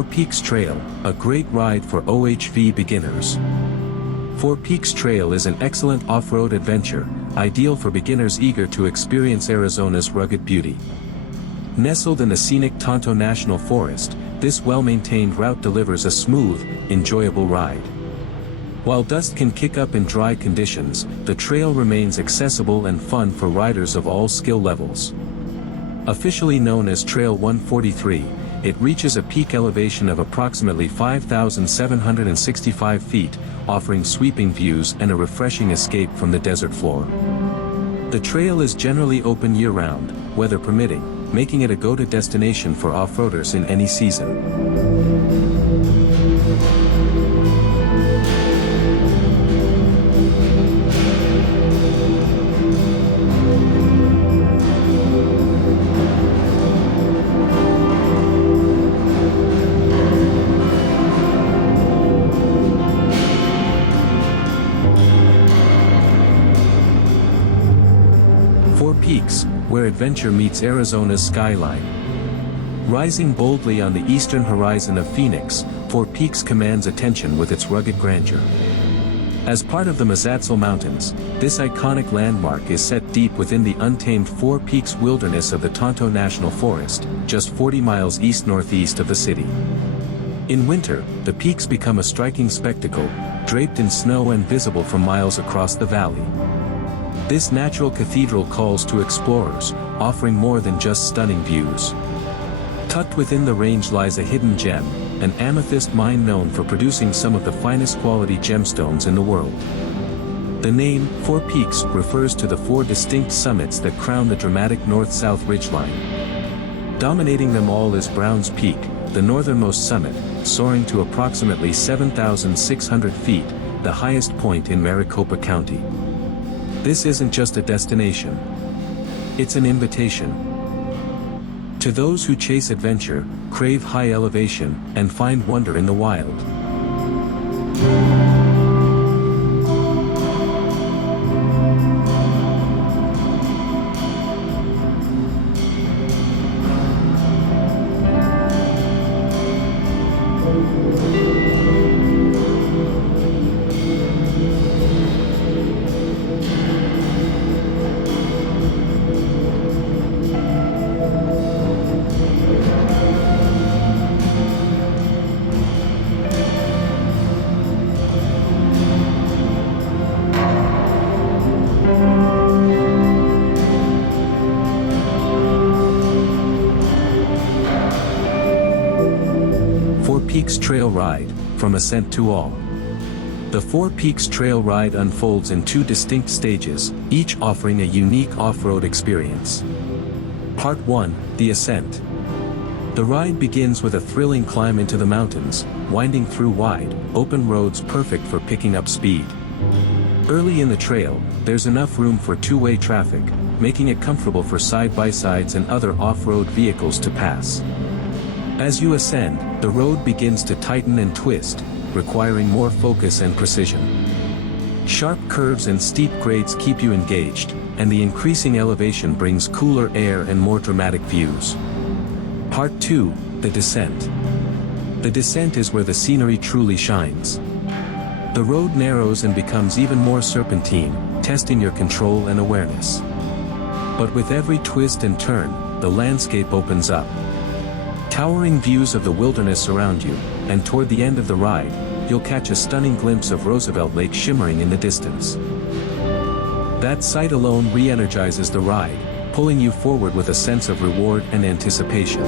Four Peaks Trail, a great ride for OHV beginners. Four Peaks Trail is an excellent off-road adventure, ideal for beginners eager to experience Arizona's rugged beauty. Nestled in the scenic Tonto National Forest, this well-maintained route delivers a smooth, enjoyable ride. While dust can kick up in dry conditions, the trail remains accessible and fun for riders of all skill levels. Officially known as Trail 143, it reaches a peak elevation of approximately 5,765 feet, offering sweeping views and a refreshing escape from the desert floor. The trail is generally open year-round, weather permitting, making it a go-to destination for off-roaders in any season. 4 Peaks, where adventure meets Arizona's skyline. Rising boldly on the eastern horizon of Phoenix, 4 Peaks commands attention with its rugged grandeur. As part of the Mazatzal Mountains, this iconic landmark is set deep within the untamed 4 Peaks wilderness of the Tonto National Forest, just 40 miles east-northeast of the city. In winter, the peaks become a striking spectacle, draped in snow and visible from miles across the valley. This natural cathedral calls to explorers, offering more than just stunning views. Tucked within the range lies a hidden gem, an amethyst mine known for producing some of the finest quality gemstones in the world. The name, 4 Peaks, refers to the 4 distinct summits that crown the dramatic north-south ridgeline. Dominating them all is Browns Peak, the northernmost summit, soaring to approximately 7,600 feet, the highest point in Maricopa County. This isn't just a destination. It's an invitation. To those who chase adventure, crave high elevation, and find wonder in the wild. Peaks Trail Ride, from ascent to all. The 4 Peaks Trail Ride unfolds in 2 distinct stages, each offering a unique off-road experience. Part 1, the ascent. The ride begins with a thrilling climb into the mountains, winding through wide, open roads perfect for picking up speed. Early in the trail, there's enough room for two-way traffic, making it comfortable for side-by-sides and other off-road vehicles to pass. As you ascend, the road begins to tighten and twist, requiring more focus and precision. Sharp curves and steep grades keep you engaged, and the increasing elevation brings cooler air and more dramatic views. Part 2, the descent. The descent is where the scenery truly shines. The road narrows and becomes even more serpentine, testing your control and awareness. But with every twist and turn, the landscape opens up. Towering views of the wilderness surround you, and toward the end of the ride, you'll catch a stunning glimpse of Roosevelt Lake shimmering in the distance. That sight alone re-energizes the ride, pulling you forward with a sense of reward and anticipation.